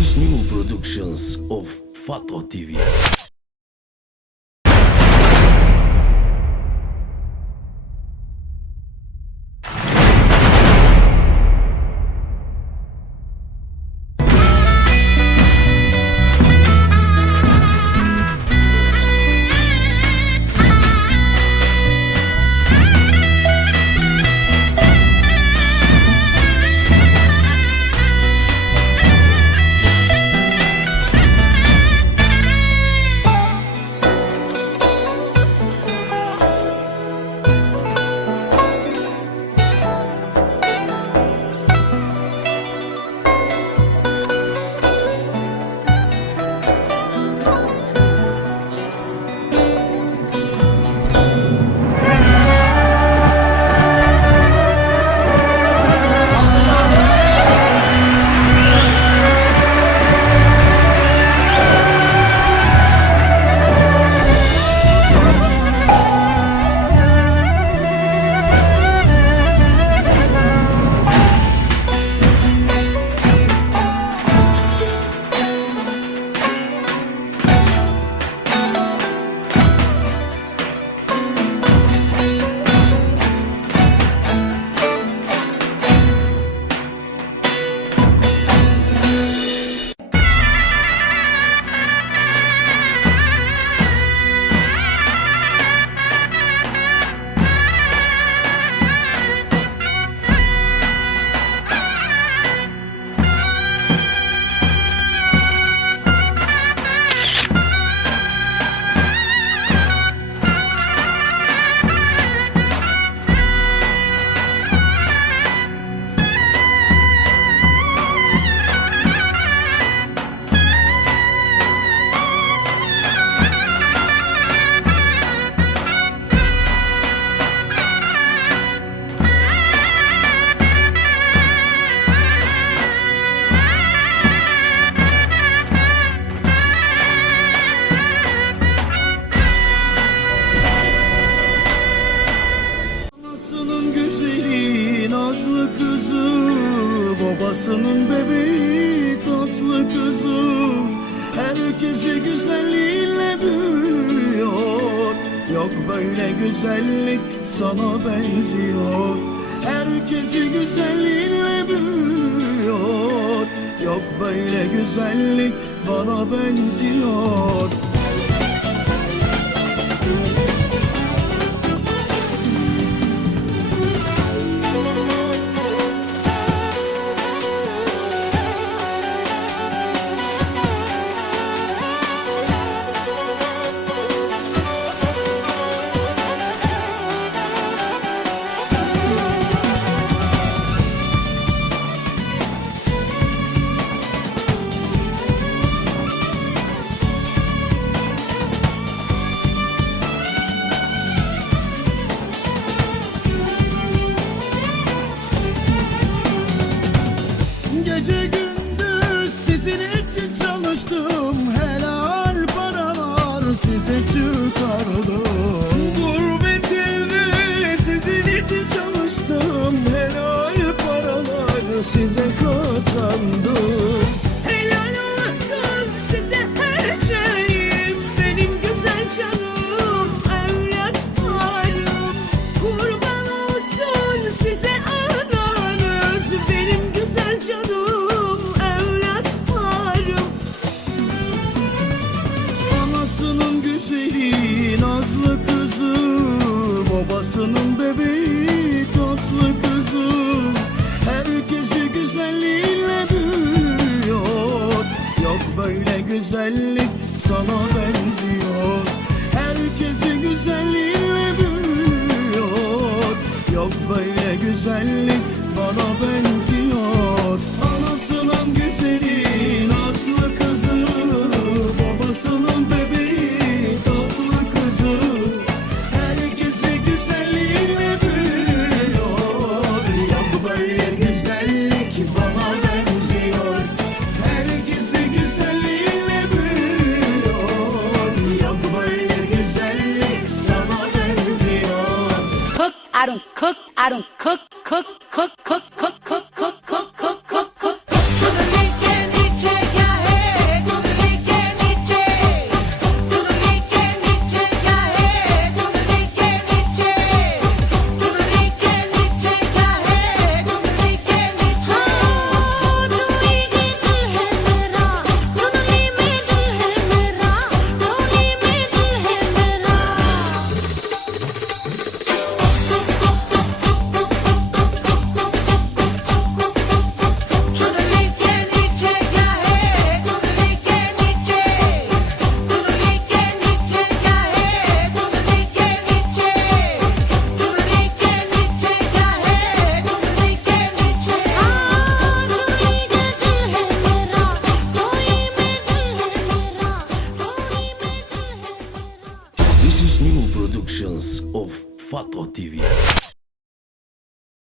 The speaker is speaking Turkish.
is new productions of Fato TV. Babasının bebeği tatlı kızı Herkesi güzelliğiyle büyüyor. Yok böyle güzellik sana benziyor. Herkesi güzelliğiyle büyüyor. Yok böyle güzellik bana benziyor size kazandım böyle güzellik sana benziyor. Herkesi güzelliğiyle büyüyor Yok böyle güzellik bana I don't cook, I don't cook, cook, cook, cook, cook. Matou.